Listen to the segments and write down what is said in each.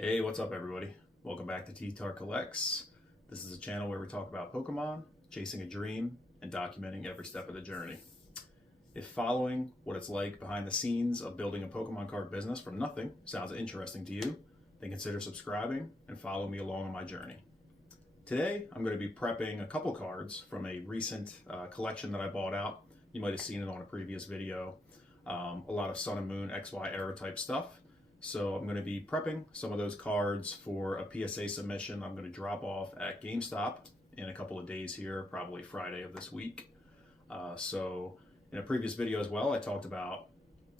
Hey, what's up everybody? Welcome back to T-Tar Collects. This is a channel where we talk about Pokemon, chasing a dream, and documenting every step of the journey. If following what it's like behind the scenes of building a Pokemon card business from nothing sounds interesting to you, then consider subscribing and follow me along on my journey. Today, I'm going to be prepping a couple cards from a recent collection that I bought out. You might have seen it on a previous video. A lot of Sun and Moon XY era type stuff. So I'm going to be prepping some of those cards for a PSA submission I'm going to drop off at GameStop in a couple of days here, probably Friday of this week. So in a previous video as well, I talked about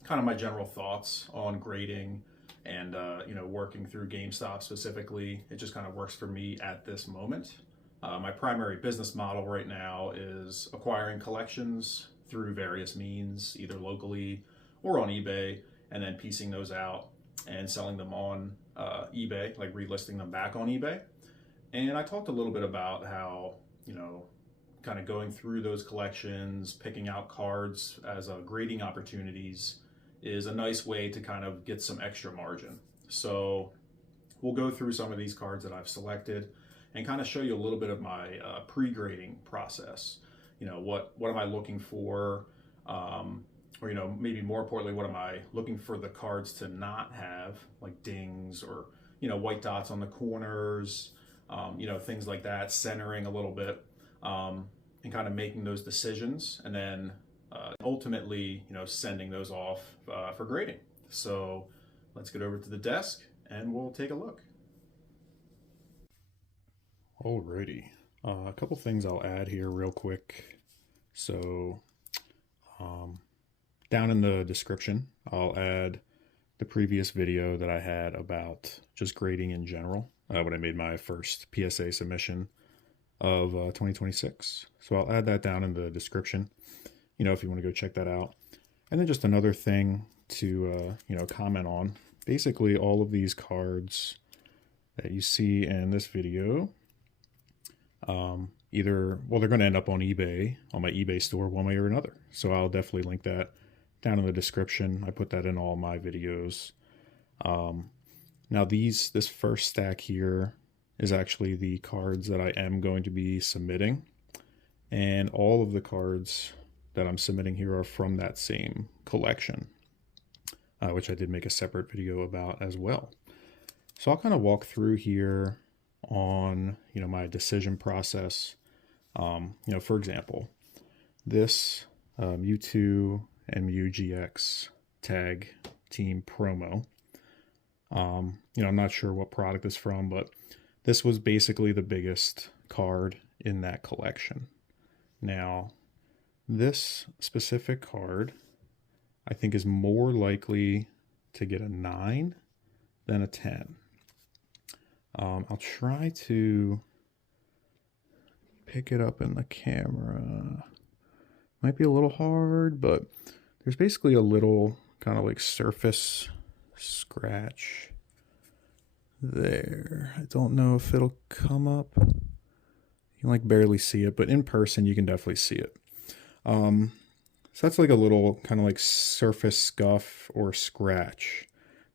kind of my general thoughts on grading and working through GameStop specifically. It just kind of works for me at this moment. My primary business model right now is acquiring collections through various means, either locally or on eBay, and then piecing those out and selling them on eBay, like relisting them back on eBay. And I talked a little bit about how, kind of going through those collections, picking out cards as grading opportunities is a nice way to kind of get some extra margin. So we'll go through some of these cards that I've selected and kind of show you a little bit of my pre-grading process. What am I looking for? Or maybe more importantly, what am I looking for the cards to not have, like dings or white dots on the corners, things like that, centering a little bit, and kind of making those decisions, and then ultimately sending those off for grading. So let's get over to the desk and we'll take a look. Alrighty, a couple things I'll add here real quick. So down in the description, I'll add the previous video that I had about just grading in general, when I made my first PSA submission of 2026. So I'll add that down in the description, if you want to go check that out. And then just another thing to, comment on. Basically, all of these cards that you see in this video, they're going to end up on eBay, on my eBay store, one way or another. So I'll definitely link that down in the description. I put that in all my videos. Now this first stack here is actually the cards that I am going to be submitting. And all of the cards that I'm submitting here are from that same collection, which I did make a separate video about as well. So I'll kind of walk through here on, my decision process. For example, this Mewtwo and Mew GX tag team promo. I'm not sure what product it's from, but this was basically the biggest card in that collection. Now, this specific card, I think, is more likely to get a 9 than a 10. I'll try to pick it up in the camera. Might be a little hard, but there's basically a little kind of like surface scratch there. I don't know if it'll come up. You can like barely see it, but in person you can definitely see it. So that's like a little kind of like surface scuff or scratch.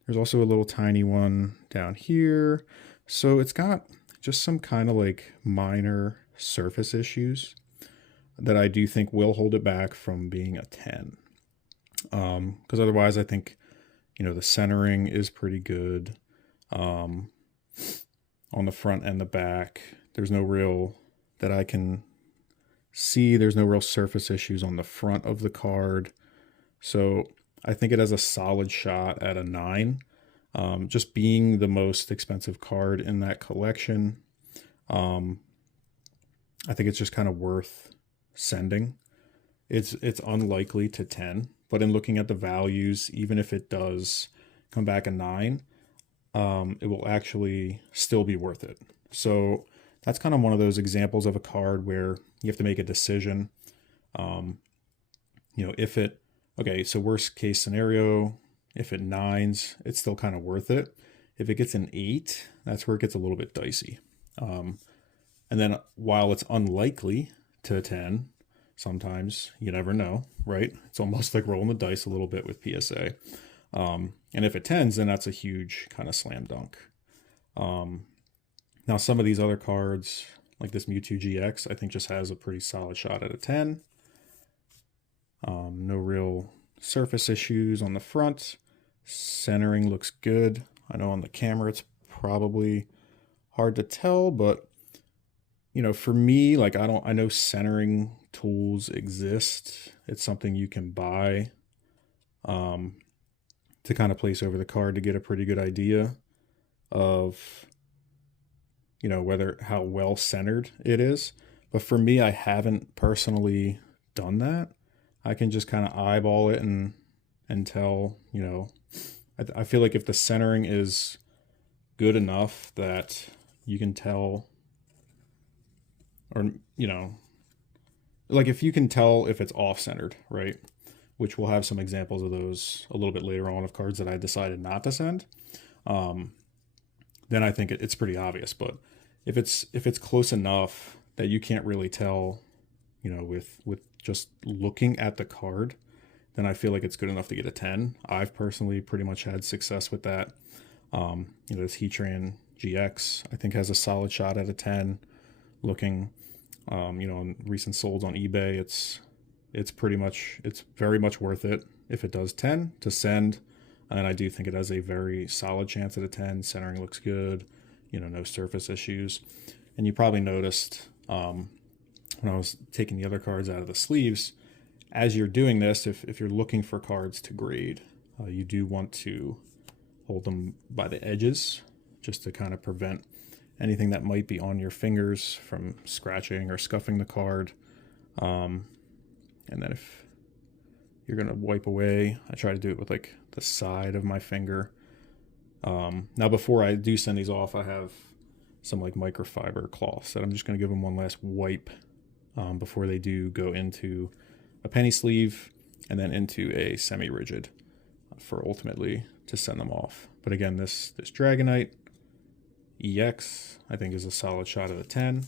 There's also a little tiny one down here. So it's got just some kind of like minor surface issues that I do think will hold it back from being a 10. Because otherwise I think, the centering is pretty good on the front and the back. There's no real, that I can see, there's no real surface issues on the front of the card. So I think it has a solid shot at a 9. Just being the most expensive card in that collection, I think it's just kind of worth sending. It's unlikely to 10, but in looking at the values, even if it does come back a 9, it will actually still be worth it. So that's kind of one of those examples of a card where you have to make a decision. So worst case scenario, if it 9s, it's still kind of worth it. If it gets an 8, that's where it gets a little bit dicey. And then while it's unlikely to 10, sometimes you never know, right? It's almost like rolling the dice a little bit with PSA. And if it 10s, then that's a huge kind of slam dunk. Now some of these other cards, like this Mewtwo GX, I think just has a pretty solid shot at a 10. No real surface issues on the front. Centering looks good. I know on the camera it's probably hard to tell, but you know, for me, like I know centering tools exist. It's something you can buy to kind of place over the card to get a pretty good idea of, you know, how well centered it is. But for me, I haven't personally done that. I can just kind of eyeball it and tell, you know, I feel like if the centering is good enough that you can tell, or, you know, like if you can tell if it's off-centered, right? Which we'll have some examples of those a little bit later on of cards that I decided not to send. Then I think it's pretty obvious. But if it's close enough that you can't really tell, you know, with just looking at the card, then I feel like it's good enough to get a 10. I've personally pretty much had success with that. You know, this Heatran GX I think has a solid shot at a 10. Looking, you know, on recent solds on eBay, it's very much worth it if it does 10 to send. And I do think it has a very solid chance at a 10. Centering looks good, you know, no surface issues. And you probably noticed when I was taking the other cards out of the sleeves, as you're doing this, if you're looking for cards to grade, you do want to hold them by the edges just to kind of prevent anything that might be on your fingers from scratching or scuffing the card. And then if you're going to wipe away, I try to do it with like the side of my finger. Now before I do send these off, I have some like microfiber cloths that I'm just going to give them one last wipe before they do go into a penny sleeve and then into a semi-rigid for ultimately to send them off. But again, this Dragonite EX I think is a solid shot at a 10.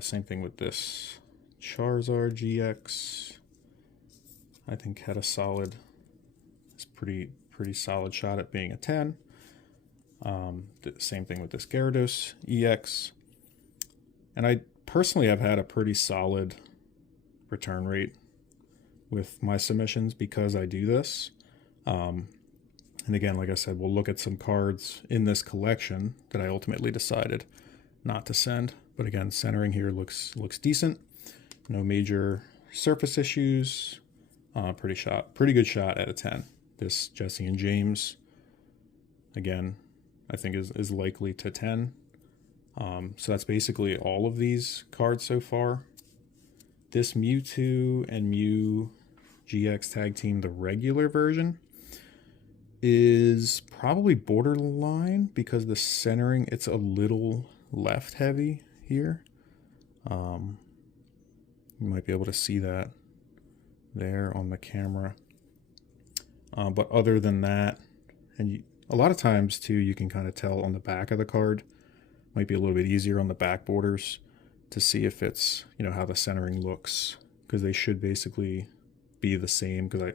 Same thing with this Charizard GX. I think had a solid, it's pretty solid shot at being a 10. The same thing with this Gyarados EX. And I personally have had a pretty solid return rate with my submissions because I do this. And again, like I said, we'll look at some cards in this collection that I ultimately decided not to send. But again, centering here looks decent. No major surface issues. Pretty good shot at a 10. This Jesse and James, again, I think is likely to 10. So that's basically all of these cards so far. This Mewtwo and Mew GX Tag Team, the regular version, is probably borderline because the centering, it's a little left heavy here. You might be able to see that there on the camera. But other than that, and a lot of times too, you can kind of tell on the back of the card. Might be a little bit easier on the back borders to see if it's, you know, how the centering looks, because they should basically be the same. Because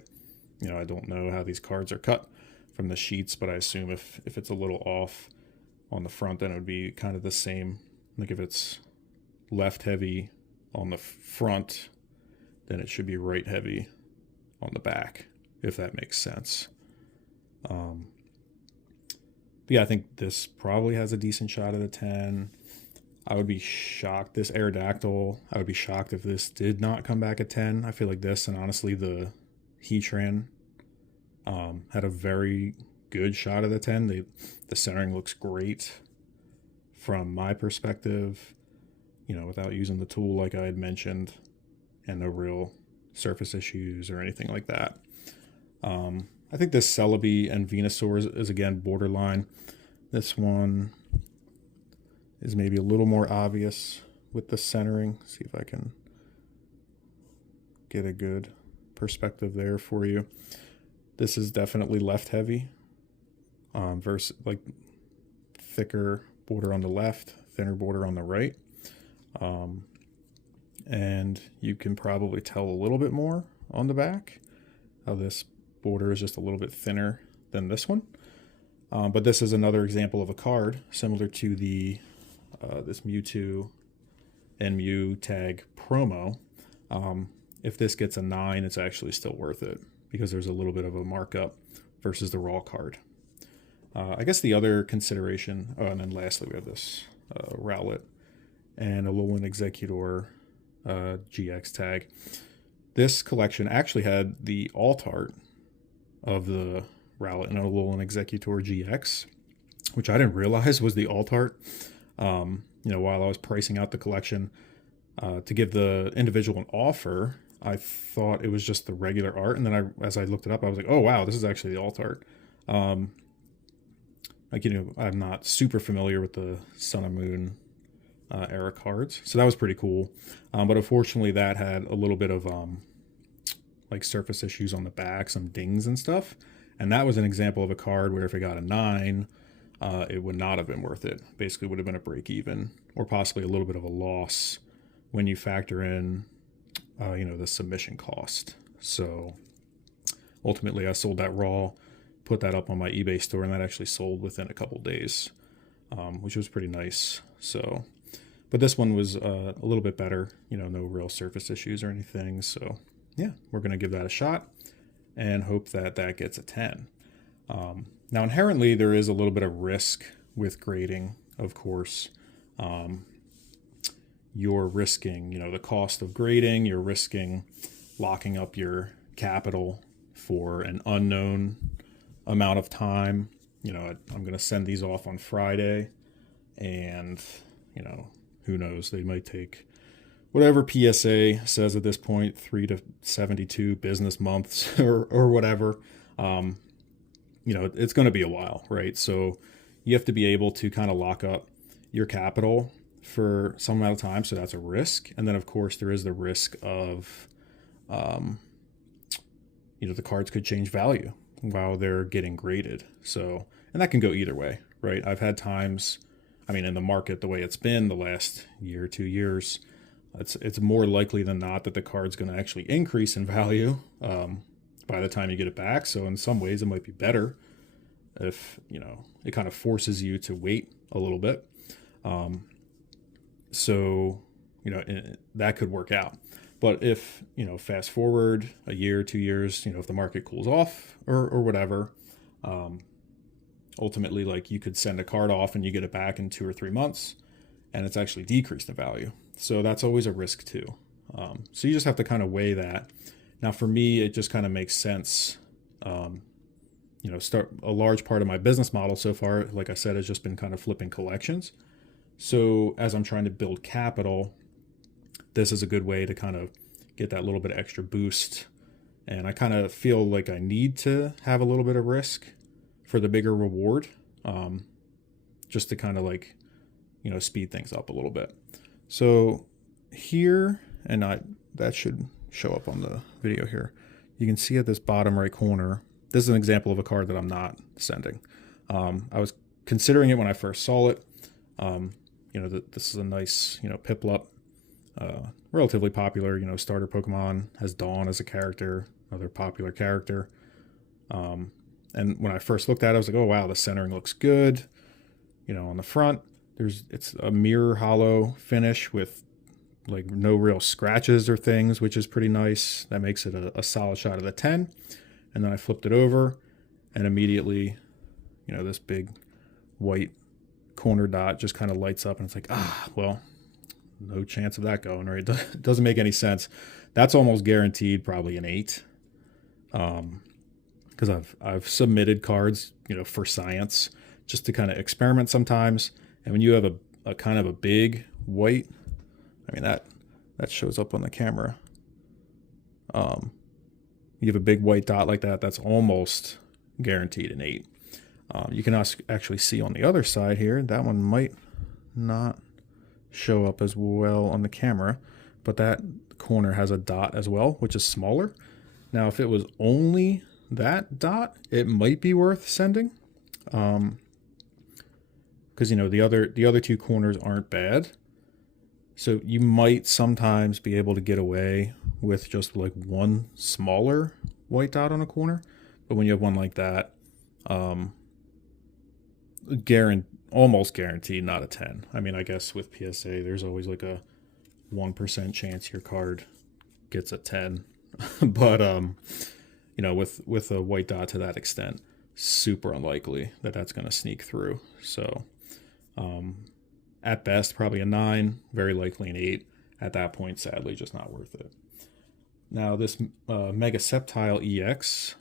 I don't know how these cards are cut from the sheets, but I assume if it's a little off on the front, then it would be kind of the same. Like if it's left heavy on the front, then it should be right heavy on the back, if that makes sense. Yeah, I think this probably has a decent shot at a 10. I would be shocked. This Aerodactyl, I would be shocked if this did not come back at 10. I feel like this, and honestly the Heatran had a very good shot at a 10. The centering looks great from my perspective, you know, without using the tool like I had mentioned, and no real surface issues or anything like that. I think this Celebi and Venusaur is again borderline. This one is maybe a little more obvious with the centering. See if I can get a good perspective there for you. This is definitely left heavy versus like thicker border on the left, thinner border on the right. And you can probably tell a little bit more on the back how this border is just a little bit thinner than this one. But this is another example of a card similar to the this Mewtwo and Mew tag promo. If this gets a 9, it's actually still worth it because there's a little bit of a markup versus the raw card. I guess the other consideration, and then lastly we have this Rowlet and a Alolan Executor GX tag. This collection actually had the alt art of the Rowlet and Alolan Executor GX, which I didn't realize was the alt art. While I was pricing out the collection to give the individual an offer, I thought it was just the regular art, and then as I looked it up, I was like, oh wow, this is actually the alt art. I'm not super familiar with the Sun and Moon era cards, so that was pretty cool. But unfortunately, that had a little bit of like surface issues on the back, some dings and stuff, and that was an example of a card where if it got a 9, it would not have been worth it. Basically, would have been a break even, or possibly a little bit of a loss when you factor in, the submission cost. So ultimately, I sold that raw, put that up on my eBay store, and that actually sold within a couple days, which was pretty nice. So, but this one was a little bit better, no real surface issues or anything. So yeah, we're going to give that a shot and hope that that gets a 10. Now, inherently, there is a little bit of risk with grading, of course. You're risking, the cost of grading. You're risking locking up your capital for an unknown amount of time. I'm going to send these off on Friday, and, who knows? They might take whatever PSA says at this point, 3 to 72 business months or whatever. It's going to be a while, right? So you have to be able to kind of lock up your capital for some amount of time. So that's a risk. And then, of course, there is the risk of, the cards could change value while they're getting graded. So, and that can go either way, right? I've had times, in the market, the way it's been the last year, 2 years, it's more likely than not that the card's going to actually increase in value by the time you get it back. So in some ways it might be better if, it kind of forces you to wait a little bit. That could work out. But if, fast forward a year, 2 years, if the market cools off or whatever, ultimately, like, you could send a card off and you get it back in 2 or 3 months and it's actually decreased in value. So that's always a risk too. So you just have to kind of weigh that. Now, for me, it just kind of makes sense. Start a large part of my business model so far, like I said, has just been kind of flipping collections. So as I'm trying to build capital, this is a good way to kind of get that little bit of extra boost. And I kind of feel like I need to have a little bit of risk for the bigger reward, just to kind of speed things up a little bit. So here, and that should show up on the video here, you can see at this bottom right corner, this is an example of a card that I'm not sending. I was considering it when I first saw it. This is a nice, Piplup, relatively popular, starter Pokemon, has Dawn as a character, another popular character. And when I first looked at it, I was like, oh wow, the centering looks good. On the front, it's a mirror hollow finish with no real scratches or things, which is pretty nice. That makes it a solid shot of the 10. And then I flipped it over, and immediately, this big white corner dot just kind of lights up, and it's like, well, no chance of that going, right? It doesn't make any sense. That's almost guaranteed probably an 8. Because I've submitted cards, for science, just to kind of experiment sometimes. And when you have a kind of a big white, that shows up on the camera. You have a big white dot like that, that's almost guaranteed an 8. You can actually see on the other side here, that one might not show up as well on the camera, but that corner has a dot as well, which is smaller. Now, if it was only that dot, it might be worth sending. Because, the other 2 corners aren't bad. So you might sometimes be able to get away with just one smaller white dot on a corner. But when you have one like that, almost guaranteed not a 10. I mean, I guess with PSA, there's always like a 1% chance your card gets a 10. But, you know, with a white dot to that extent, super unlikely that that's going to sneak through. So, at best, probably a 9, very likely an 8. At that point, sadly, just not worth it. Now, this Mega Sceptile EX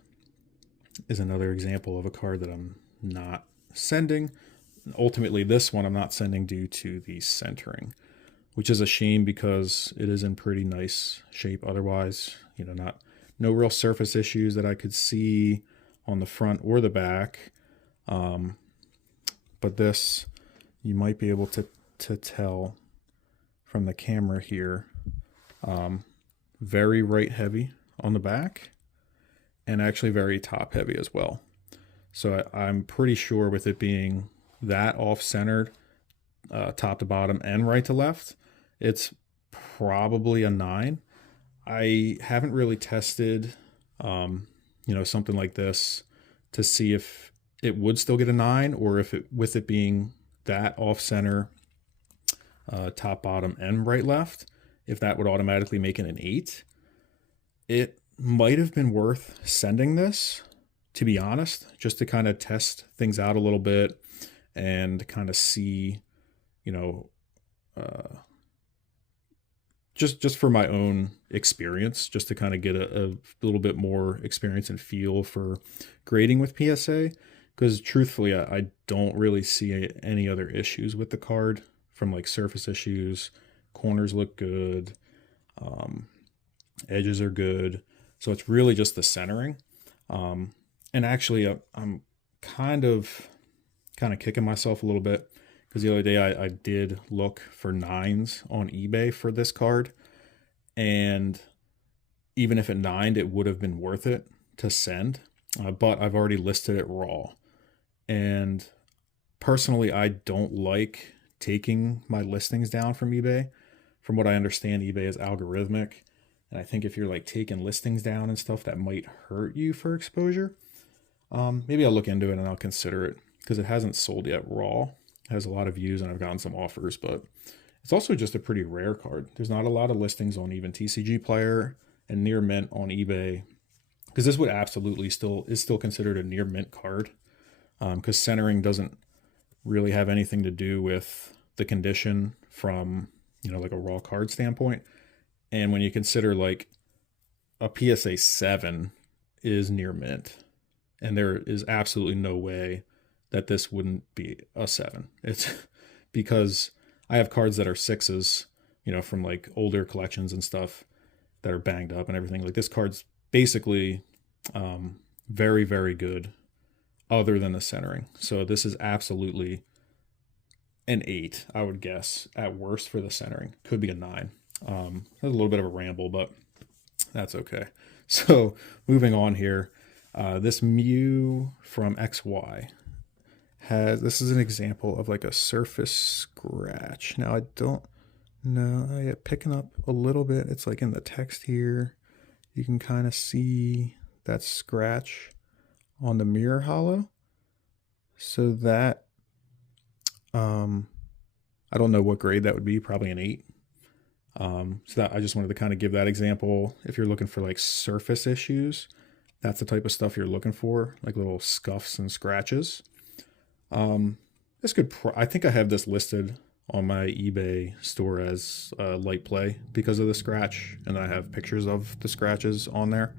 is another example of a card that I'm not sending. Ultimately, this one I'm not sending due to the centering, which is a shame because it is in pretty nice shape otherwise. You know, no real surface issues that I could see on the front or the back. But this, you might be able to tell from the camera here, very right heavy on the back and actually very top heavy as well. So I'm pretty sure with it being that off-centered, top to bottom and right to left, it's probably a 9. I haven't really tested, you know, something like this to see if it would still get a 9 or if it, with it being that off-center, top, bottom, and right, left, if that would automatically make it an 8. It might have been worth sending this, to be honest, just to kind of test things out a little bit and kind of see, you know, just for my own experience, just to kind of get a little bit more experience and feel for grading with PSA. Because truthfully, I don't really see any other issues with the card from like surface issues. Corners look good. Edges are good. So it's really just the centering. And actually, I'm kind of kicking myself a little bit because the other day I did look for 9s on eBay for this card. And even if it 9'd, it would have been worth it to send. But I've already listed it raw. And personally, I don't like taking my listings down from eBay. From what I understand, eBay is algorithmic. And I think if you're like taking listings down and stuff, that might hurt you for exposure. Maybe I'll look into it and I'll consider it because it hasn't sold yet raw. It has a lot of views and I've gotten some offers, but it's also just a pretty rare card. There's not a lot of listings on even TCG Player and near mint on eBay because this would absolutely is still considered a near mint card. Because centering doesn't really have anything to do with the condition from, you know, like a raw card standpoint. And when you consider like a PSA 7 is near mint, and there is absolutely no way that this wouldn't be a 7. It's because I have cards that are 6s, you know, from like older collections and stuff that are banged up and everything. Like this card's basically very, very good other than the centering. So this is absolutely an 8, I would guess, at worst for the centering. Could be a 9. That's a little bit of a ramble, but that's okay. So moving on here, this Mew from XY this is an example of like a surface scratch. Now I don't know, picking up a little bit. It's like in the text here. You can kind of see that scratch on the mirror hollow. So that, I don't know what grade that would be, probably an 8. So that I just wanted to kind of give that example. If you're looking for like surface issues, that's the type of stuff you're looking for, like little scuffs and scratches. This could, I think I have this listed on my eBay store as light play because of the scratch, and I have pictures of the scratches on there.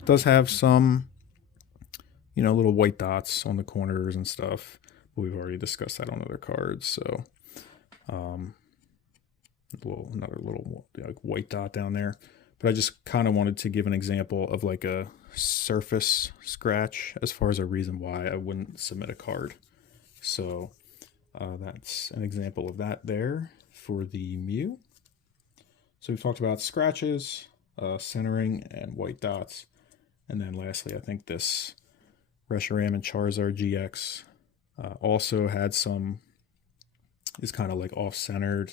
It does have some, you know, little white dots on the corners and stuff. But we've already discussed that on other cards. So, another little like white dot down there. But I just kind of wanted to give an example of like a surface scratch as far as a reason why I wouldn't submit a card. So that's an example of that there for the Mew. So we've talked about scratches, centering, and white dots. And then lastly, I think this Reshiram and Charizard GX also had some, is kind of like off-centered.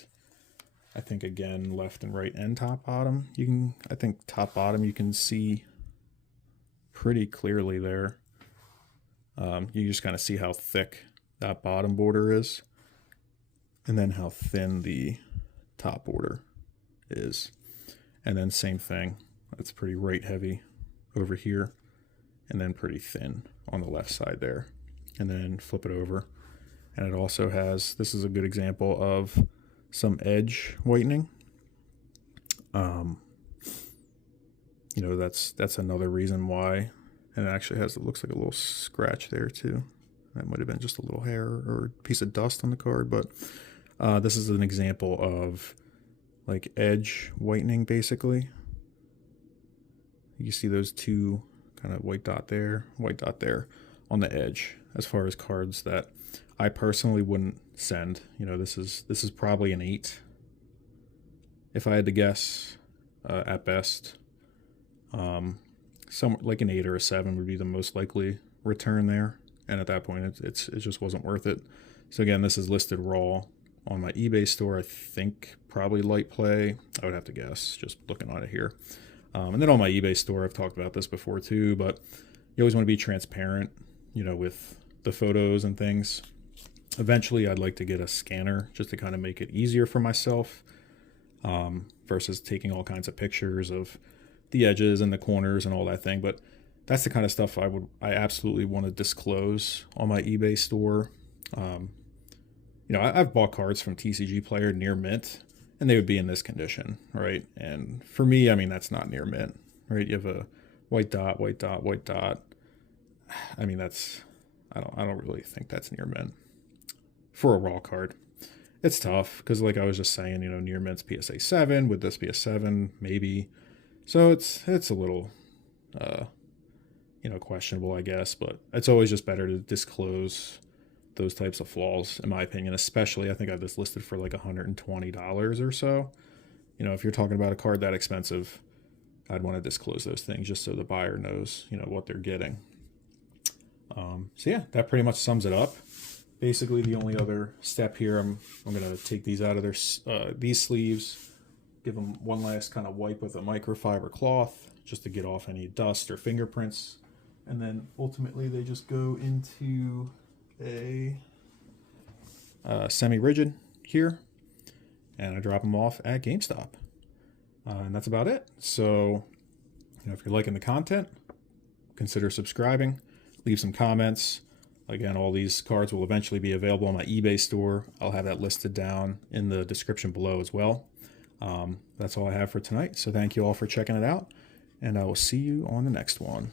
I think again, left and right and top bottom. I think top bottom you can see pretty clearly there. You just kind of see how thick that bottom border is, and then how thin the top border is. And then same thing, it's pretty right heavy over here, and then pretty thin on the left side there. And then flip it over, and it also has, this is a good example of some edge whitening. You know, that's another reason why. And it actually has, it looks like a little scratch there too. That might have been just a little hair or a piece of dust on the card, but this is an example of like edge whitening basically. You see those two kind of white dot there on the edge, as far as cards that I personally wouldn't send. You know, this is probably an 8 if I had to guess, at best. Some like an 8 or a 7 would be the most likely return there, and at that point it just wasn't worth it. So again, this is listed raw on my eBay store. I think probably light play, I would have to guess just looking on it here. And then on my eBay store, I've talked about this before too, but you always want to be transparent, you know, with the photos and things. Eventually I'd like to get a scanner just to kind of make it easier for myself, versus taking all kinds of pictures of the edges and the corners and all that thing. But that's the kind of stuff I absolutely want to disclose on my eBay store. You know, I've bought cards from TCG Player near mint, and they would be in this condition, right? And for me, I mean, that's not near mint, right? You have a white dot, white dot, white dot. I mean, that's, I don't really think that's near mint for a raw card. It's tough because, like I was just saying, you know, near mint's PSA 7. Would this be a 7? Maybe. So it's a little, you know, questionable, I guess. But it's always just better to disclose those types of flaws, in my opinion. Especially, I think I have this listed for like $120 or so. You know, if you're talking about a card that expensive, I'd want to disclose those things just so the buyer knows, you know, what they're getting. So yeah, that pretty much sums it up. Basically, the only other step here, I'm gonna take these out of their these sleeves, give them one last kind of wipe with a microfiber cloth just to get off any dust or fingerprints, and then ultimately they just go into a semi-rigid here, and I drop them off at GameStop, and that's about it. So, you know, if you're liking the content, consider subscribing, leave some comments. Again, all these cards will eventually be available on my eBay store. I'll have that listed down in the description below as well. That's all I have for tonight. So thank you all for checking it out, and I will see you on the next one.